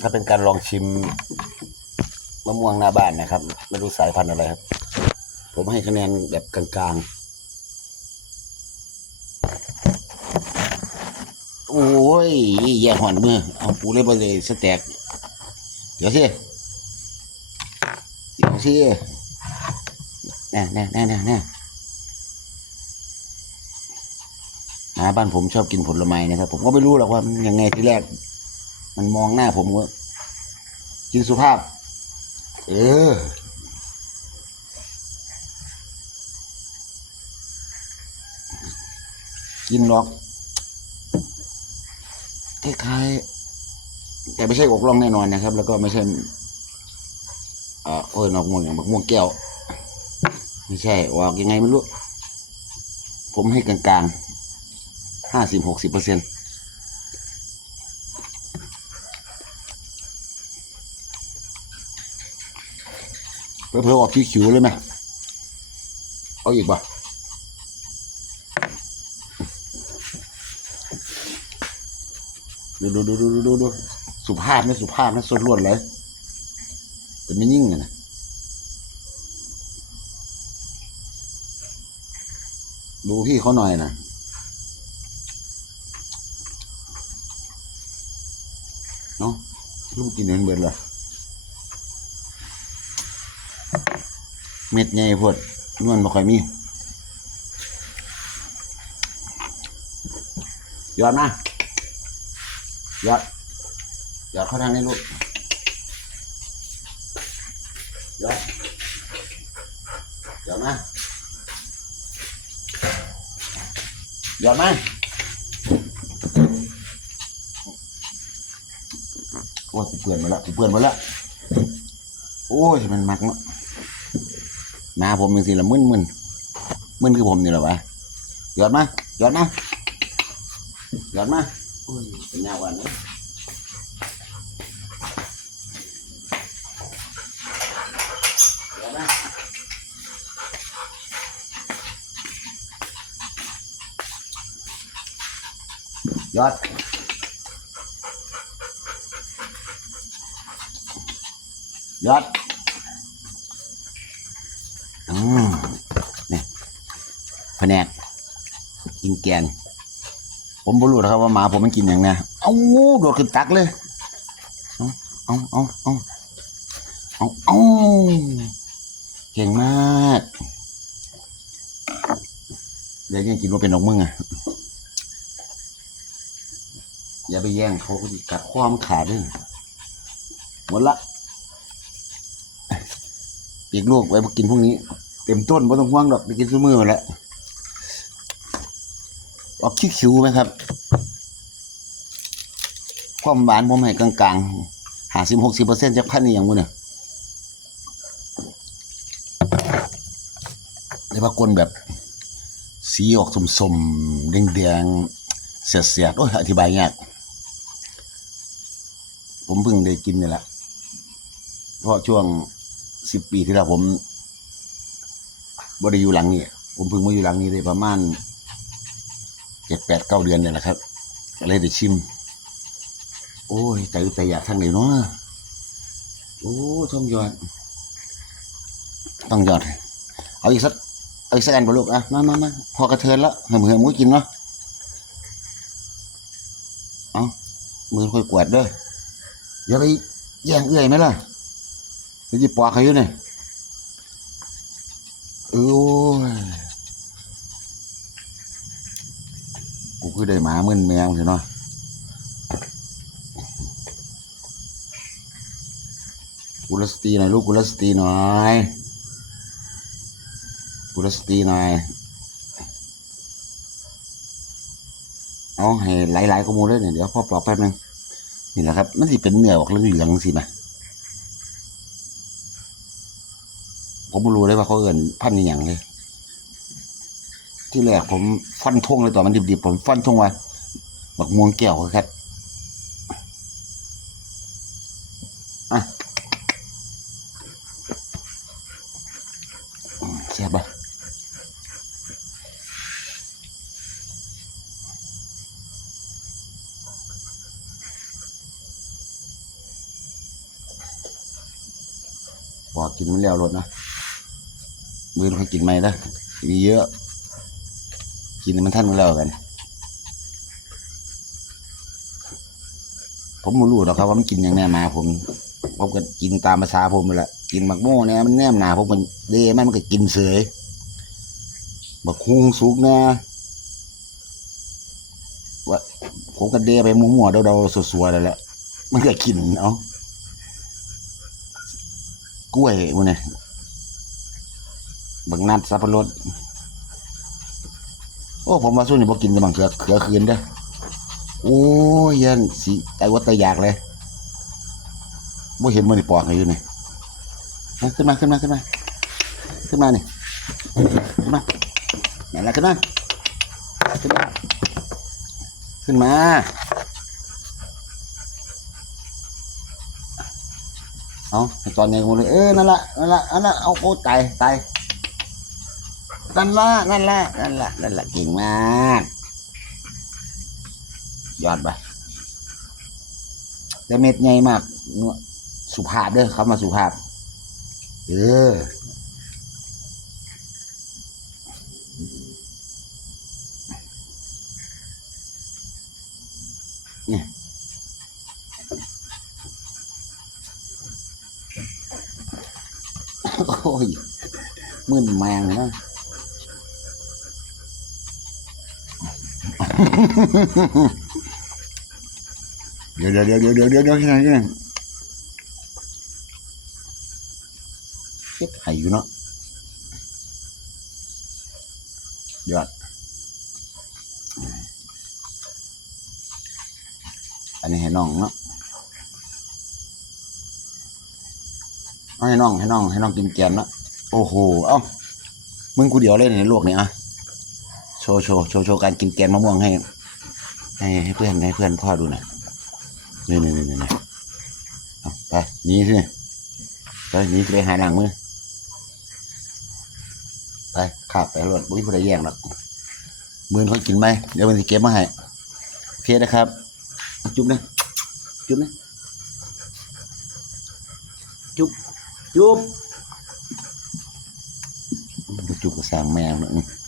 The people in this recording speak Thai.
ถ้าเป็นการลองชิมมะม่วงหน้าบ้านนะครับ ไม่รู้สายพันธุ์อะไรครับ ผมให้คะแนนแบบกลางๆ โอ้ยแย่หอนมือเอาปูเลยไปเลยสแต็กเดี๋ยวสิเดี๋ยวสิแน่แน่แน่แน่แน่หาบ้านผมชอบกินผลไม้นะครับ ผมก็ไม่รู้หรอกว่ายังไงทีแรก มันมองหน้าผมก็กินสุภาพ เออ กินหรอกคล้ายๆแต่ไม่ใช่อกล่องแน่นอนนะครับ แล้วก็ไม่ใช่อ่อโอ้ยนอกม่วงอย่างบักม่วงแก้ว ไม่ใช่ออกยังไงไม่รู้ ผมให้กลางๆห้าสิบหกสิบเปอร์เซ็นต์ เพิ่มออกคิ้วๆเลยไหมเอาอีกป่ะดูดูดูดูดูดูดูสุภาพนะสุภาพนะสดล้วนเลยเป็นไม่ยิ่งนะดูพี่เขาหน่อยนะเนาะลูกกินเงินเบิดเลย เม็ดใหญ่พดนวลบ่ค่อยมียอดนะยอดยอดเข้าทางนี้ลูกยอดยอดมายอดมาโอ้ยเปื่อนมาแล้วกูเปื่อนมาแล้วโอ้ยมันมักเนาะ หนาผมเป็นสิละมึนมึนมึนคือผมนี่แหละวะยอดมายอดมายอดมาเป็นยาวันนะยอดยอด อืมนี่ แผนกกินแกง ผมบ่รู้นะครับว่าหมาผมมันกินอย่างไงเอางูโดดขึ้นตักเลย เอาเอาเอาเอาเอาเก่งมากเดี๋ยวยังกินว่าเป็นนกมึงอะ อย่าไปแย่งเขาก็ดิกัดความนขาดด้วยหมดละปีกลูกไว้กินพรุ่งนี้ เต็มต้นไม่ต้องห่วงหรอกไปกินซื้อมือมาแล้ว ออกคิ้วๆไหมครับ ความหวานผมให้กลางๆหาสิบหกสิบเปอร์เซ็นต์จากพันนี่อย่างมึงเนี่ยเรียกว่ากลนแบบ สีออกสมๆแดงๆเสียดๆโอ้ยอธิบายยากผมเพิ่งได้กินนี่แหละเพราะช่วงสิบปีที่แล้วผมบ่ได้อยู่หลังนี่ผมเพิ่งมาอยู่หลังนี้ได้ประมาณ เจ็ดแปดเก้าเดือนเนี่ยแหละครับก็เลยได้ชิม โอ้ยแต่แต่อยากทางไหนเนาะโอ้ต้องยอด ต้องยอด เอาอีกสักเอาอีกสักอันบ่ลูกอะมามามาพอกระเทือนแล้วเหื่อมเหื่อมมุ้ยกินเนาะเอามือค่อยกวาดด้ออย่าไปแย่งเอื้อยไหมล่ะเดี๋ยวจะปอกเขาอยู่เนี่ยเออโอ้ยกู คือได้หมามึนแมวสิเนาะกุลสตีหน่อยลูกกุลสตีหน่อยกุลสตีหน่อย เอาให้หลายๆข้อมูเลยเนี่ยเดี๋ยวพ่อปลอกแป๊บนึงนี่แหละครับมันสิเป็นเนื้อออกเหลืองสินะผมไม่รู้เลยว่าเขาเอินพันธุ์อย่างเลย ที่แรกผมฟันทงเลยตอนมันดิบๆผมฟันทงว่าบักม่วงแก้วครับอะอืมแซ่บอกกินมันแล้วรถนะมือเขากินไหมนะมีเยอะ กินมันท่านมันแล้วกัน ผมไม่รู้หรอกครับว่ามันกินอย่างแน่มาผมผมก็กินตามภาษาผมแหละกินหมักโม่เนี่ยมันแนมหนาผมมันเดมันมันก็กินเสยบักฮุงสุกนะว่าผมก็เดไปมั่วๆเดาๆสัวๆแล้วแหละมันก็กินเอากล้วยมันเนี่ยบักนัดสับปะรด อ้ผมว่าส่วนนี้พอกินแต่บางเขือเขือคืนเด้อโอ้ยยันสิไตวัดไตอยากเลยบ่เห็นมันนี่ปอกให้อยู่นี่ขึ้นมาขึ้นมาขึ้นมาขึ้นมานี่ขึ้นมาไหนละขึ้นมาขึ้นมาขึ้นมาเอาตอนนี้กูเลยเออนั่นละนั่นละอันนั้นเอาโอ้ตายตาย นั่นละนั่นละนั่นละนั่นละเก่งมากยอดไปแต่เม็ดใหญ่มากเนื้อสุภาพเด้อเขามาสุภาพ เออเนี่ยโอ้ยมึนแมงนะ เดี๋ยวเดี๋ยวเดี๋ยวเดี๋ยวเดี๋ยวเดี๋ยวที่ไหนที่ไหนเฮ็ดไห่อยู่เนาะยอดอันนี้ให้น้องเนาะให้น้องให้น้องให้น้องกินแกนเนาะโอ้โห เอ้ามึงกูเดียวเล่นในโลกนี้อะ ว์โชว์โชว์โชว์การกินแกนมะม่วงให้ให้ให้เพื่อนให้เพื่อนพ่อดูหน่อยนี่นี่นี่นี่ไปหนีสิไปหนีไปหาหนังมือไปขับไปรถบุ้ยผู้ใดแย่งหรอกมือเขากินไหมเดี๋ยวมันจะเก็บมาให้โอเคนะครับ จุ๊บนะจุ๊บนะจุ๊บจุ๊บจุ๊บกับสร้างแมวเนอะ